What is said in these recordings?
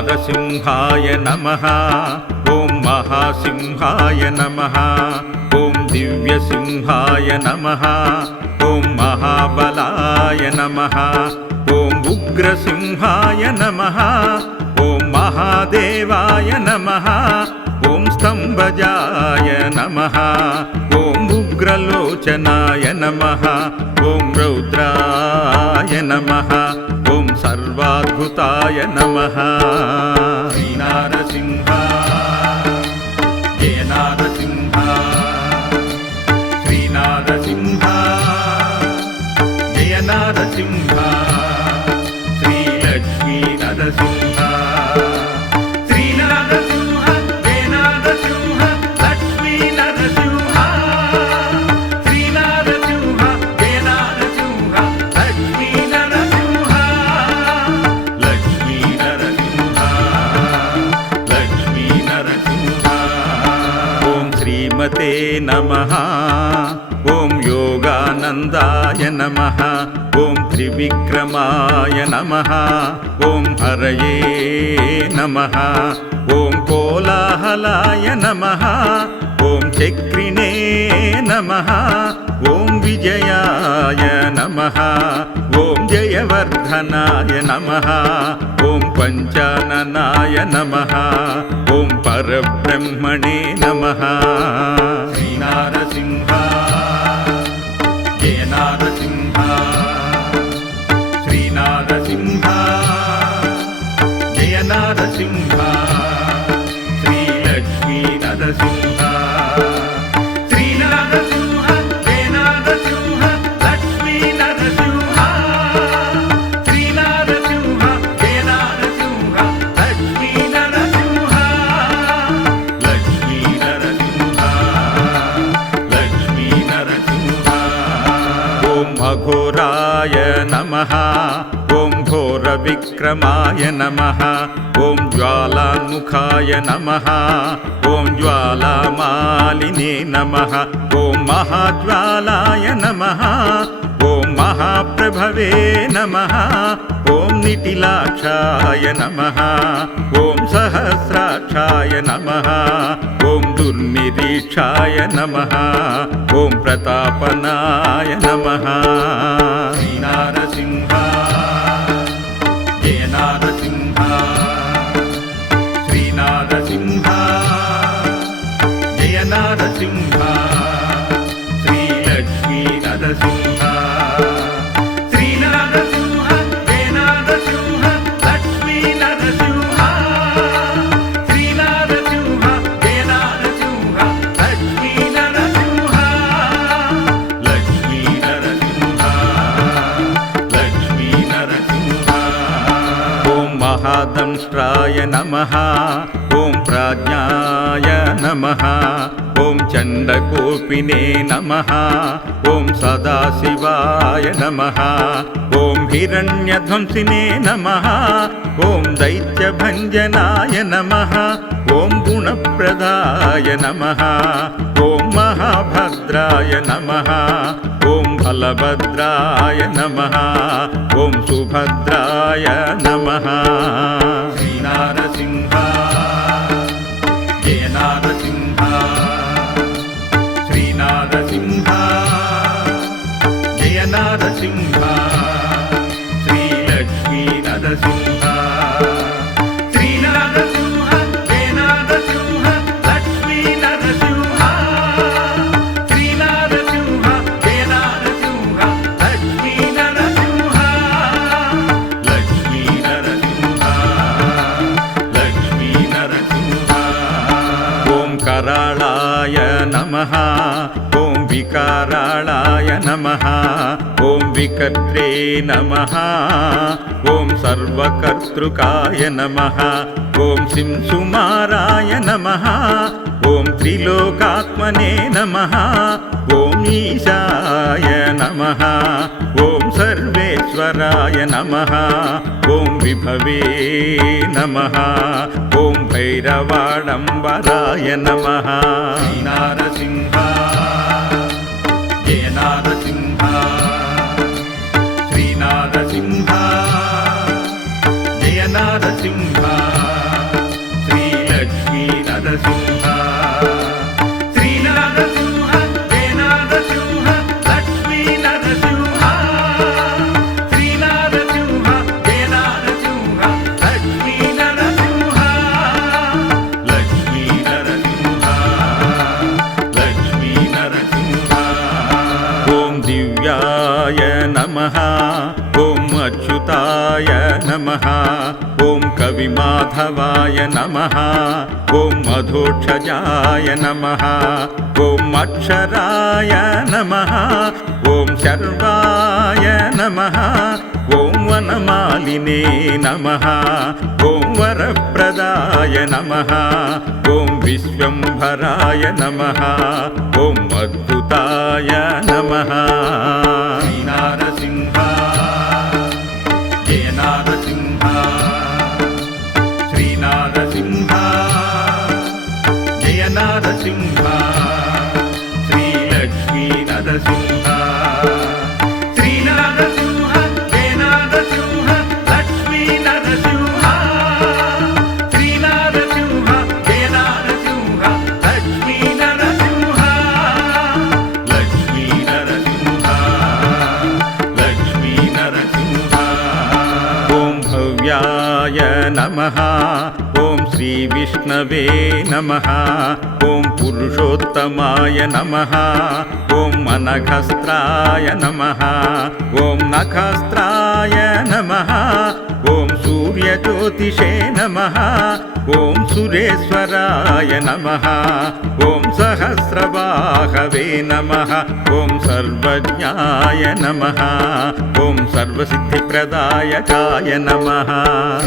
नारसिंहाय नमः। ॐ महासिंहाय नमः। ॐ दिव्यसिंहाय नमः। ॐ महाबलाय नमः। ॐ उग्रसिंहाय नमः। ॐ महादेवाय नमः। ॐ स्तंभजाय नमः। ॐ उग्रलोचनाय नमः। ॐ रौद्राय नमः। ॐ सर्वाद्भुताय नमः। श्रीनारसिंह जय नारसिंह। श्रीनारसिंह जय नारसिंह। श्रीलक्ष्मी नरसिंह। श्रीनारसिंह जय नारसिंह। लक्ष्मी नरसिंह। श्रीनारसिंह जय नारसिंह। लक्ष्मी नरसिंह। लक्ष्मी नरसिंह। लक्ष्मी नरसिंह। ॐ श्रीमते नमः। ॐ योगानन्दाय नमः। ॐ त्रिविक्रमाय नमः। ॐ हरये नमः। ॐ कोलाहलाय नमः। ॐ चक्रिणे नमः। ॐ विजयाय नमः। ॐ जयवर्धनाय नमः। ॐ पञ्चाननाय नमः। ॐ परब्रह्मणे नमः। श्रीनारसिंह जय नारसिंह। श्रीनारसिंह जय नारसिंह। श्रीलक्ष्मी नरसिंह। श्रीनारसिंह जय नारसिंह। लक्ष्मी नरसिंह। श्रीनारसिंह जय नारसिंह। लक्ष्मी नरसिंह। लक्ष्मी नरसिंह। लक्ष्मी नरसिंह। ॐ अघोराय नमः। ॐ घोरविक्रमाय नमः। ॐ ज्वालान्मुखाय नमः। ॐ ज्वालामालिने नमः। ॐ महाज्वालाय नमः। ॐ महाप्रभवे नमः। ॐ निटिलाक्षाय नमः। ॐ सहस्राक्षाय नमः। ॐ दुर्निरीक्षाय नमः। ॐ प्रतापनाय नमः। श्रीनारसिंह जय नारसिंह। श्रीनारसिंह जय नारसिंह। श्रीलक्ष्मी नरसिंह। श्रीनारसिंह जय नारसिंह। लक्ष्मी नरसिंह। श्रीनारसिंह जय नारसिंह। लक्ष्मी नरसिंह। लक्ष्मी नरसिंह। लक्ष्मी नरसिंह। ॐ महादंष्ट्राय नमः। ॐ प्राज्ञाय नमः। ॐ चण्डकोपिने नमः। ॐ सदाशिवाय नमः। ॐ हिरण्यध्वंसिने नमः। ॐ दैत्यभञ्जनाय नमः। ॐ गुणप्रदाय नमः। ॐ महाभद्राय नमः। ॐ बलभद्राय नमः। ॐ सुभद्राय नमः। श्रीनारसिंह जय नारसिंह। श्रीनारसिंह जय नारसिंह। श्रीलक्ष्मी नरसिंह। श्रीनारसिंह जय नारसिंह। लक्ष्मी नरसिंह। श्रीनारसिंह जय नारसिंह। लक्ष्मी नरसिंह। लक्ष्मी नरसिंह। लक्ष्मी नरसिंह। ॐ कराळाय नमः। ॐ विकाराळाय नमः। ॐ विकर्त्रे नमः। ॐ सर्वकर्तृकाय नमः। ॐ सिंसुमाराय नमः। ॐ त्रिलोकात्मने नमः। ॐ ईशाय नमः। ॐ सर्वेश्वराय नमः। ॐ विभवे नमः। ॐ भैरवाडम्बराय नमः। श्रीनारसिंह जय नारसिंह। श्रीनारसिंह जय नारसिंह। नमः ॐ कविमाधवाय नमः ॐ मधोक्षजाय नमः ॐ अक्षराय नमः ॐ शर्वाय नमः ॐ वनमालिने नमः ॐ वरप्रदाय नमः ॐ विश्वम्भराय नमः ॐ अद्भुताय नमः श्रीनारसिंह जय नारसिंह श्रीनारसिंह जय नारसिंह श्रीलक्ष्मी नरसिंह श्रीनारसिंह जय नारसिंह लक्ष्मी नरसिंह श्रीनारसिंह जय नारसिंह लक्ष्मी नरसिंह लक्ष्मी नरसिंह लक्ष्मी नरसिंह ॐ भव्याय नमः ॐ श्रीविष्णवे नमः ॐ पुरुषोत्तमाय नमः ॐ अनघस्त्राय नमः ॐ नखस्त्राय नमः ॐ सूर्यज्योतिषे नमः ॐ सुरेश्वराय नमः ॐ सहस्रबाहवे नमः ॐ सर्वज्ञाय नमः ॐ सर्वसिद्धिप्रदायकाय नमः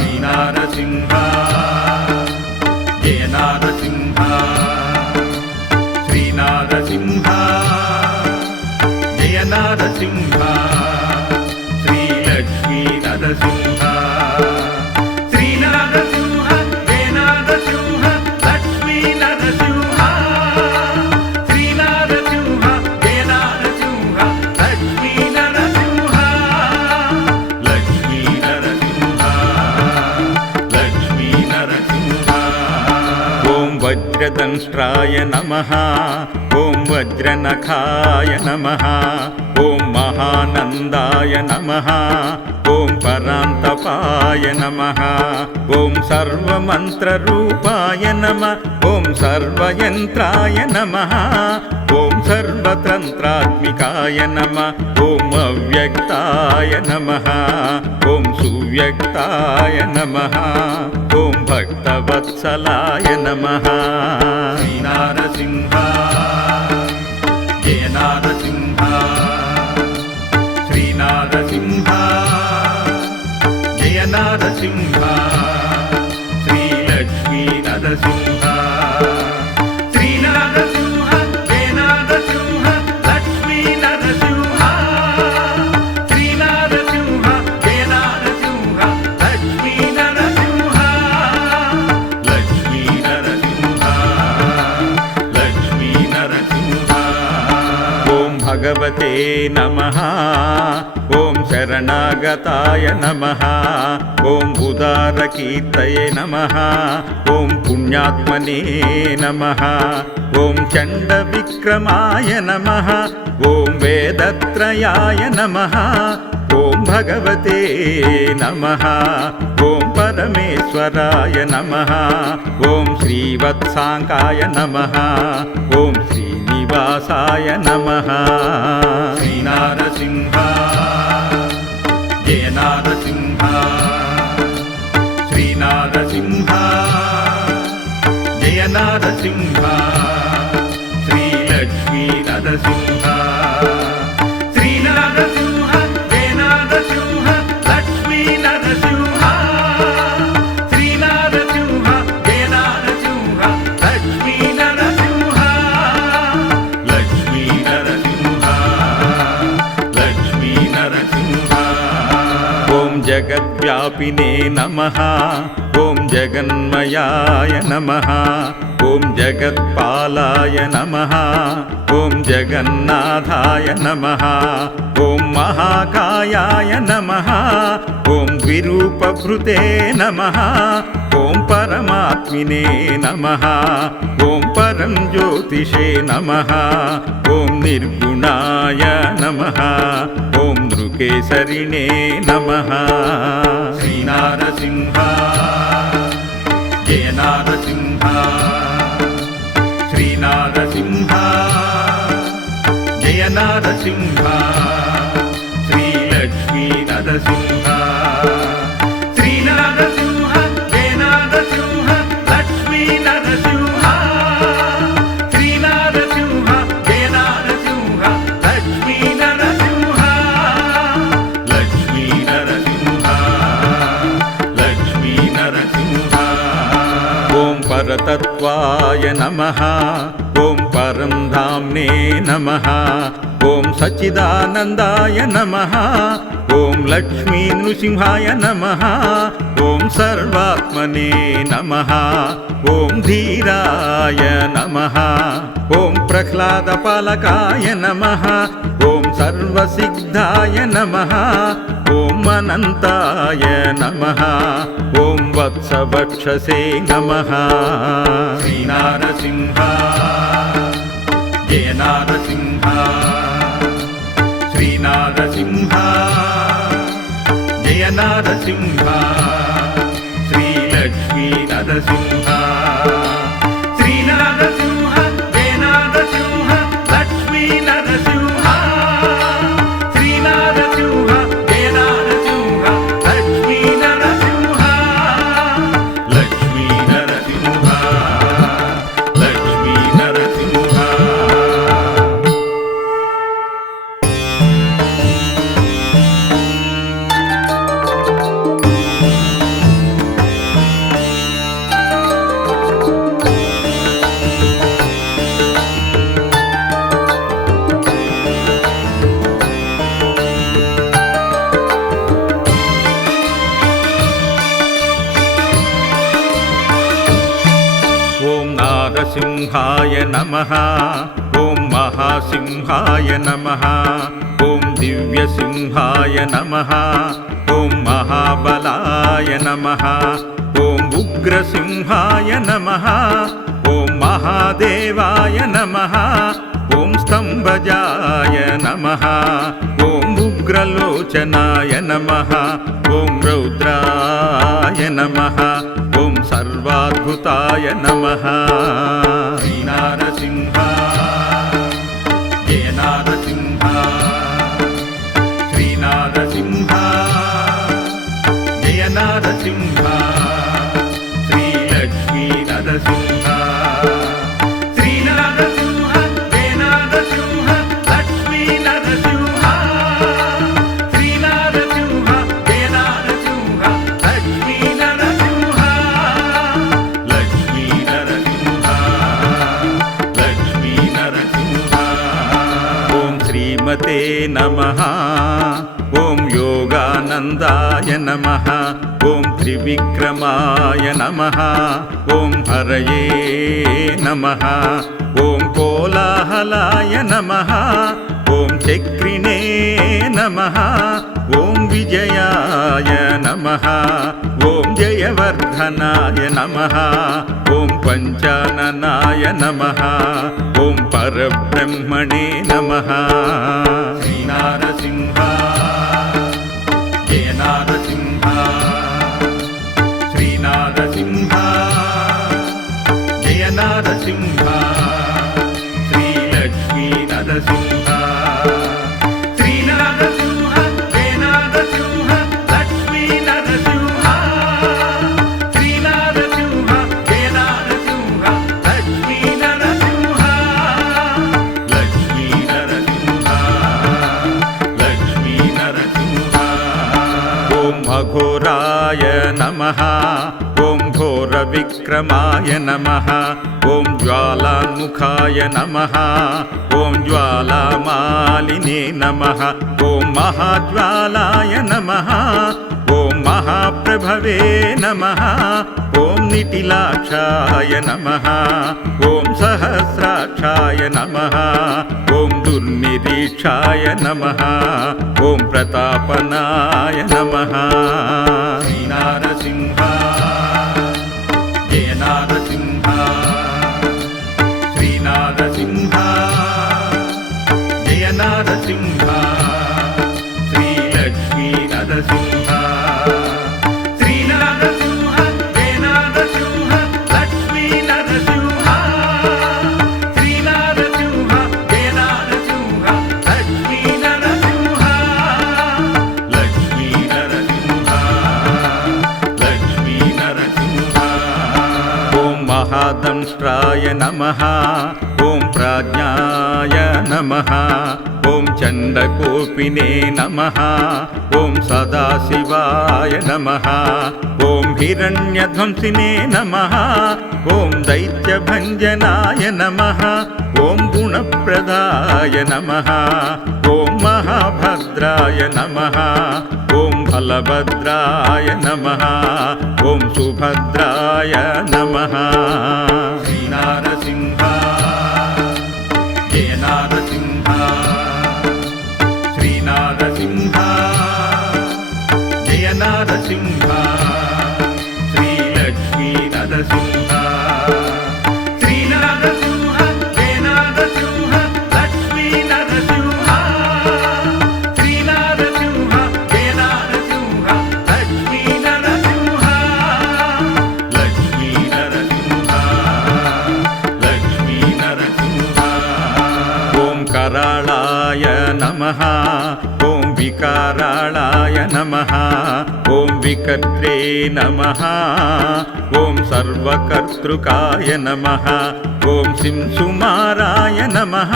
श्रीनारसिंह जय नारसिंह श्रीनारसिंह जय नारसिंह श्रीलक्ष्मी नरसिंह श्रीनारसिंह जय नारसिंह लक्ष्मी नरसिंह श्रीनारसिंह जय नारसिंह लक्ष्मी नरसिंह लक्ष्मी नरसिंह लक्ष्मी नरसिंह ॐ वज्रदंष्ट्राय नमः ॐ वज्रनखाय नमः ॐ महानन्दाय नमः ॐ परान्तपाय नमः ॐ सर्वमन्त्ररूपाय नमः ॐ सर्वयन्त्राय नमः ॐ सर्वतन्त्रात्मिकाय नमः ॐ अव्यक्ताय नमः ॐ सुव्यक्ताय नमः ॐ भक्तवत्सलाय नमः श्रीनारसिंह जय नारसिंह श्रीनारसिंह जय नारसिंह श्रीलक्ष्मी नरसिंह श्रीनारसिंह जय नारसिंह लक्ष्मी नरसिंह श्रीनारसिंह जय नारसिंह लक्ष्मी नरसिंह लक्ष्मी नरसिंह लक्ष्मी नरसिंह ॐ भगवते नमः ॐ शरणागताय नमः ॐ उदारकीर्तये नमः ॐ पुण्यात्मने नमः ॐ चण्डविक्रमाय नमः ॐ वेदत्रयाय नमः ॐ भगवते नमः ॐ परमेश्वराय नमः ॐ श्रीवत्साङ्काय नमः ॐ श्रीनिवासाय नमः श्रीनारसिंह जय नारसिंह श्रीनारसिंह जय नारसिंह श्रीलक्ष्मी नरसिंह श्रीनारसिंह जय नारसिंह लक्ष्मी नरसिंह श्रीनारसिंह जय नारसिंह लक्ष्मी नरसिंह लक्ष्मी नरसिंह लक्ष्मी नरसिंह ॐ जगद्व्यापिने नमः ॐ जगन्मयाय नमः ॐ जगत्पालाय नमः ॐ जगन्नाथाय नमः ॐ महाकायाय नमः ॐ द्विरूपभृते नमः ॐ परमात्मिने नमः ॐ परं ज्योतिषे नमः ॐ निर्गुणाय नमः ॐ नृकेसरिणे नमः श्रीनारसिंह जय नारसिंह श्रीनारसिंह जय नारसिंह श्रीलक्ष्मी नरसिंह श्री परतत्त्वाय नमः ॐ परं धाम्ने नमः ॐ सच्चिदानन्दाय नमः ॐ लक्ष्मीनृसिंहाय नमः ॐ सर्वात्मने नमः ॐ धीराय नमः ॐ प्रह्लादपालकाय नमः ॐ सर्वसिद्धाय नमः ॐ अनन्ताय नमः ॐ वत्सवक्षसे नमः श्रीनारसिंह जय नारसिंह श्रीनारसिंह जय नारसिंह श्रीलक्ष्मी नरसिंह श्रीनारसिंह जय नारसिंह लक्ष्मी नरसिंह श्रीनारसिंह जय नारसिंह लक्ष्मी नरसिंह लक्ष्मी नरसिंह लक्ष्मी नरसिंह सिंहाय नमः ॐ महासिंहाय नमः ॐ दिव्यसिंहाय नमः ॐ महाबलाय नमः ॐ उग्रसिंहाय नमः ॐ महादेवाय नमः ॐ स्तम्भजाय नमः ॐ उग्रलोचनाय नमः ॐ रौद्राय नमः ॐ सर्वाद्भुताय नमः श्रीनारसिंह जय नारसिंह श्रीनारसिंह जय नारसिंह श्रीलक्ष्मी नरसिंह श्रीनारसिंह जय नारसिंह लक्ष्मी नरसिंह श्रीनारसिंह जय नारसिंह लक्ष्मी नरसिंह लक्ष्मी नरसिंह लक्ष्मी नरसिंह ॐ श्रीमते नमः ॐ योगानन्दाय नमः ॐ त्रिविक्रमाय नमः ॐ हरये नमः ॐ कोलाहलाय नमः ॐ चक्रिणे नमः ॐ विजयाय नमः ॐ जयवर्धनाय नमः ॐ पञ्चाननाय नमः ॐ परब्रह्मणे नमः श्रीनारसिंह जय नारसिंह श्रीनारसिंह जय नारसिंह श्रीलक्ष्मी नरसिंह श्रीनारसिंह जय नारसिंह लक्ष्मी नरसिंह श्रीनारसिंह जय नारसिंह लक्ष्मी नरसिंह लक्ष्मी नरसिंह लक्ष्मी नरसिंह ॐ अघोराय नमः ॐ घोरविक्रमाय नमः ॐ ज्वालान्मुखाय नमः ॐ ज्वालामालिने नमः ॐ महाज्वालाय नमः ॐ महाप्रभवे नमः ॐ निटिलाक्षाय नमः ॐ सहस्राक्षाय नमः ॐ दुर्निरीक्षाय नमः ॐ प्रतापनाय नमः श्रीनारसिंह जय नारसिंह श्रीनारसिंह जय नारसिंह श्रीलक्ष्मी नरसिंह श्रीनारसिंह जय नारसिंह लक्ष्मी नरसिंह श्रीनारसिंह जय नारसिंह लक्ष्मी नरसिंह लक्ष्मी नरसिंह लक्ष्मी नरसिंह ॐ महादंष्ट्राय नमः ॐ प्राज्ञाय नमः ॐ चण्डकोपिने नमः ॐ सदाशिवाय नमः ॐ हिरण्यध्वंसिने नमः ॐ दैत्यभञ्जनाय नमः ॐ गुणप्रदाय नमः ॐ महाभद्राय नमः ॐ बलभद्राय नमः ॐ सुभद्राय नमः श्रीनारसिंह जय नारसिंह श्रीनारसिंह जय नारसिंह श्रीलक्ष्मी नरसिंह श्रीनारसिंह जय नारसिंह लक्ष्मी नरसिंह श्रीनारसिंह जय नारसिंह लक्ष्मी नरसिंह लक्ष्मी नरसिंह लक्ष्मी नरसिंह ॐ कराळाय नमः ॐ विकाराळाय नमः ॐ विकर्त्रे नमः ॐ सर्वकर्तृकाय नमः ॐ सिंसुमाराय नमः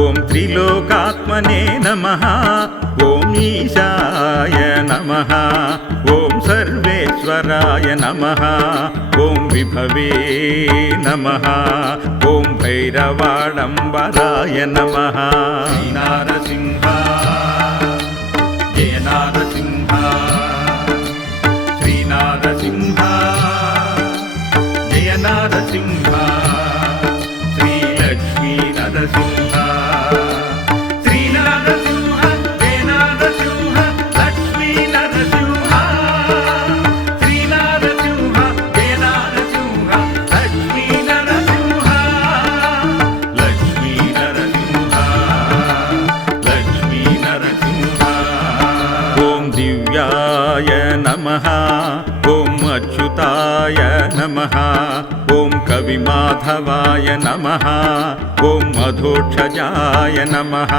ॐ त्रिलोकात्मने नमः ॐ ईशाय नमः ॐ सर्वेश्वराय नमः ॐ विभवे नमः ॐ भैरवाडम्बराय नमः श्रीनारसिंह जय नारसिंह श्रीनारसिंह जय नारसिंह श्रीलक्ष्मी नरसिंह श्रीनारसिंह जय नारसिंह लक्ष्मी नरसिंह श्रीनारसिंह जय नारसिंह लक्ष्मी नरसिंह लक्ष्मी नरसिंह लक्ष्मी नरसिंह ॐ दिव्याय नमः ॐ अच्युताय नमः ॐ कविमाधवाय नमः ॐ मधोक्षजाय नमः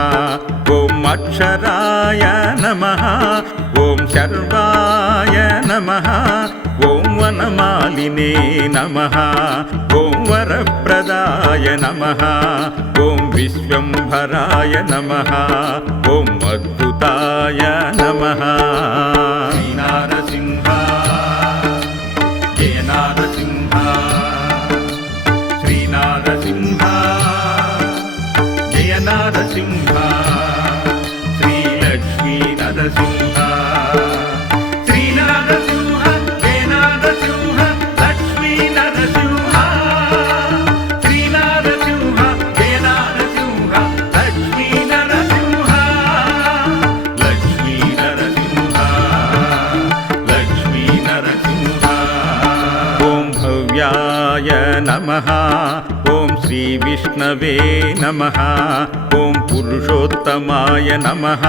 ॐ अक्षराय नमः ॐ शर्वाय नमः ॐ वनमालिने नमः ॐ वरप्रदाय नमः ॐ विश्वम्भराय नमः ॐ अद्भुताय नमः श्रीनारसिंह जय नारसिंह श्रीनारसिंह जय नारसिंह श्रीलक्ष्मी नरसिंह श्रीनारसिंह जय नारसिंह लक्ष्मी नरसिंह श्रीनारसिंह जय नारसिंह लक्ष्मी नरसिंह लक्ष्मी नरसिंह लक्ष्मी नरसिंह ॐ भव्याय नमः ॐ श्रीविष्णवे नमः ॐ पुरुषोत्तमाय नमः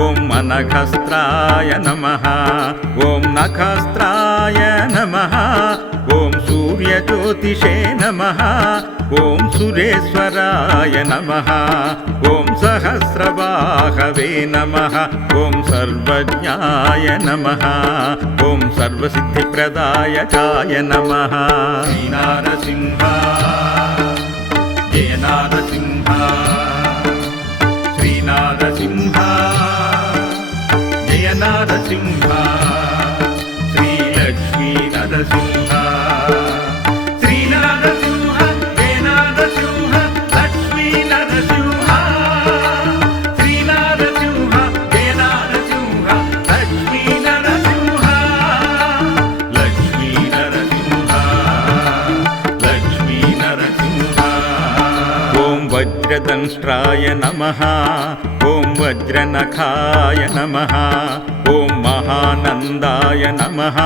ॐ अनघस्त्राय नमः ॐ नखस्त्राय नमः ॐ सूर्यज्योतिषे नमः ॐ सुरेश्वराय नमः ॐ सहस्रबाहवे नमः ॐ सर्वज्ञाय नमः ॐ सर्वसिद्धिप्रदायकाय नमः श्रीनारसिंह जय नारसिंह श्रीनारसिंह जय नारसिंह श्रीलक्ष्मी नरसिंह श्रीनारसिंह जय नारसिंह लक्ष्मी नरसिंह श्रीनारसिंह जय नारसिंह लक्ष्मी नरसिंह लक्ष्मी नरसिंह लक्ष्मी नरसिंह ॐ वज्रदंष्ट्राय नमः ॐ वज्रनखाय नमः ॐ महानन्दाय नमः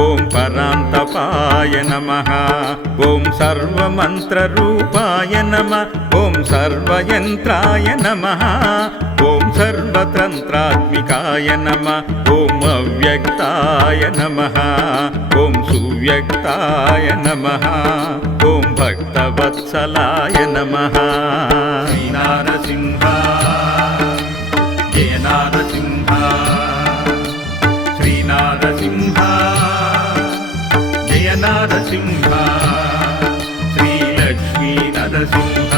ॐ परान्तपाय नमः ॐ सर्वमन्त्ररूपाय नमः ॐ सर्वयन्त्राय नमः ॐ सर्वतन्त्रात्मिकाय नमः ॐ अव्यक्ताय नमः ॐ सुव्यक्ताय नमः ॐ भक्तवत्सलाय नमः श्रीनारसिंह जय नारसिंह श्रीनारसिंह जय నారసింహ శ్రీలక్ష్మీ నరసింహ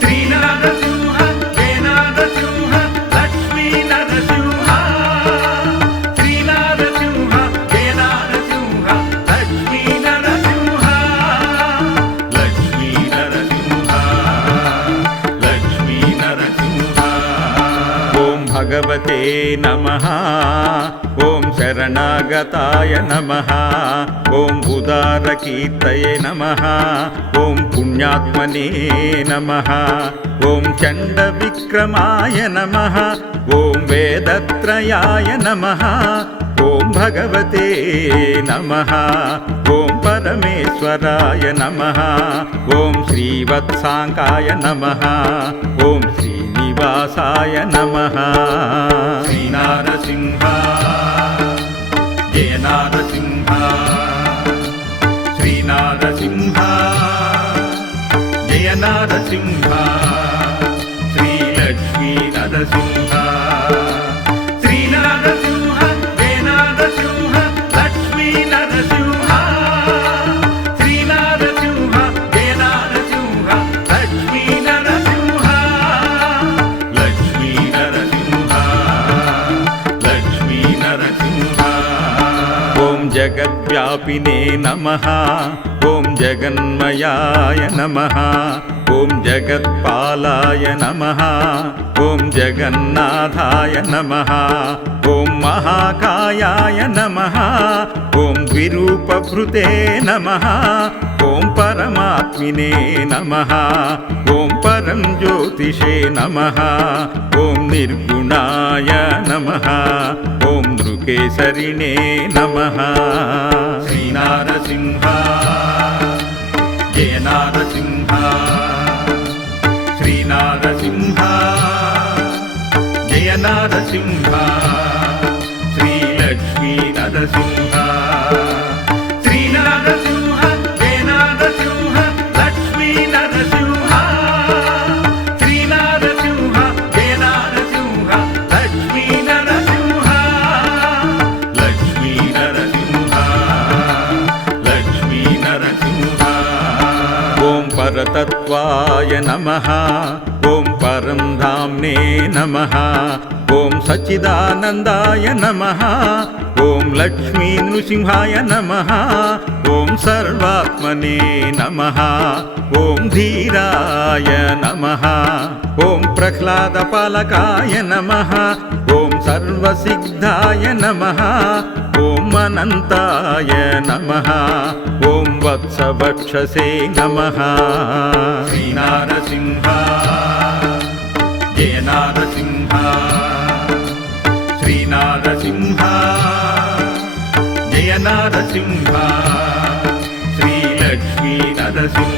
శ్రీ నారసింహ జయ నారసింహ లక్ష్మీ నరసింహ శ్రీ నారసింహ జయ నారసింహ లక్ష్మీ నరసింహ లక్ష్మీ నరసింహ లక్ష్మీ నరసింహ ఓం భగవతే నమః ఓం శరణాగతాయ నమః ఓం ఉదారకీర్తయే నమః ఓం పుణ్యాత్మనే నమః ఓం చండవిక్రమాయ నమః ఓం వేదత్రయాయ నమః ఓం భగవతే నమః ఓం పరమేశ్వరాయ నమః ఓం శ్రీవత్సాంకాయ నమః ఓం శ్రీనివాసాయ నమః శ్రీ నారసింహ జయ నారసింహ శ్రీ నారసింహ జయ నారసింహ శ్రీలక్ష్మీ నరసింహ శ్రీ నారసింహ జయ నారసింహ లక్ష్మీ నరసింహ శ్రీ నారసింహ జయ నారసింహ లక్ష్మీ నరసింహ లక్ష్మీ నరసింహ లక్ష్మీ నరసింహ ఓం జగద్వ్యాపినే నమః ఓం జగన్మయాయ నమః ఓం జగత్పాలాయ నమః ఓం జగన్నాథాయ నమః ఓం మహాకాయాయ నమః ఓం విరూపభృతే నమః ఓం పరమాత్మినే నమః ఓం పరం జ్యోతిషే నమః ఓం నిర్గుణాయ నమః ఓం నృకేసరిణే నమః శ్రీ నారసింహ జయ నారసింహ శ్రీ నారసింహ జయ నారసింహ శ్రీలక్ష్మీ నరసింహ శ్రీ నారసింహ జయ నారసింహ లక్ష్మీ నరసింహ శ్రీ నారసింహ జయ నారసింహ లక్ష్మీ నరసింహ లక్ష్మీ నరసింహ లక్ష్మీ నరసింహ ఓం పరతత్వాయ నమః ఓం పరం ధామ్నే నమః ఓం సచ్చిదానందాయ నమః ఓం లక్ష్మీ నృసింహాయ నమః ఓం సర్వాత్మనే నమః ఓం ధీరాయ నమః ఓం ప్రహ్లాదపాలకాయ నమః ఓం సర్వసిద్ధాయ నమః ఓం అనంతాయ నమః ఓం వత్సవక్షసే నమః శ్రీ నారసింహ జయ నారసింహ శ్రీ నారసింహ జయ నారసింహ శ్రీలక్ష్మీ నరసింహ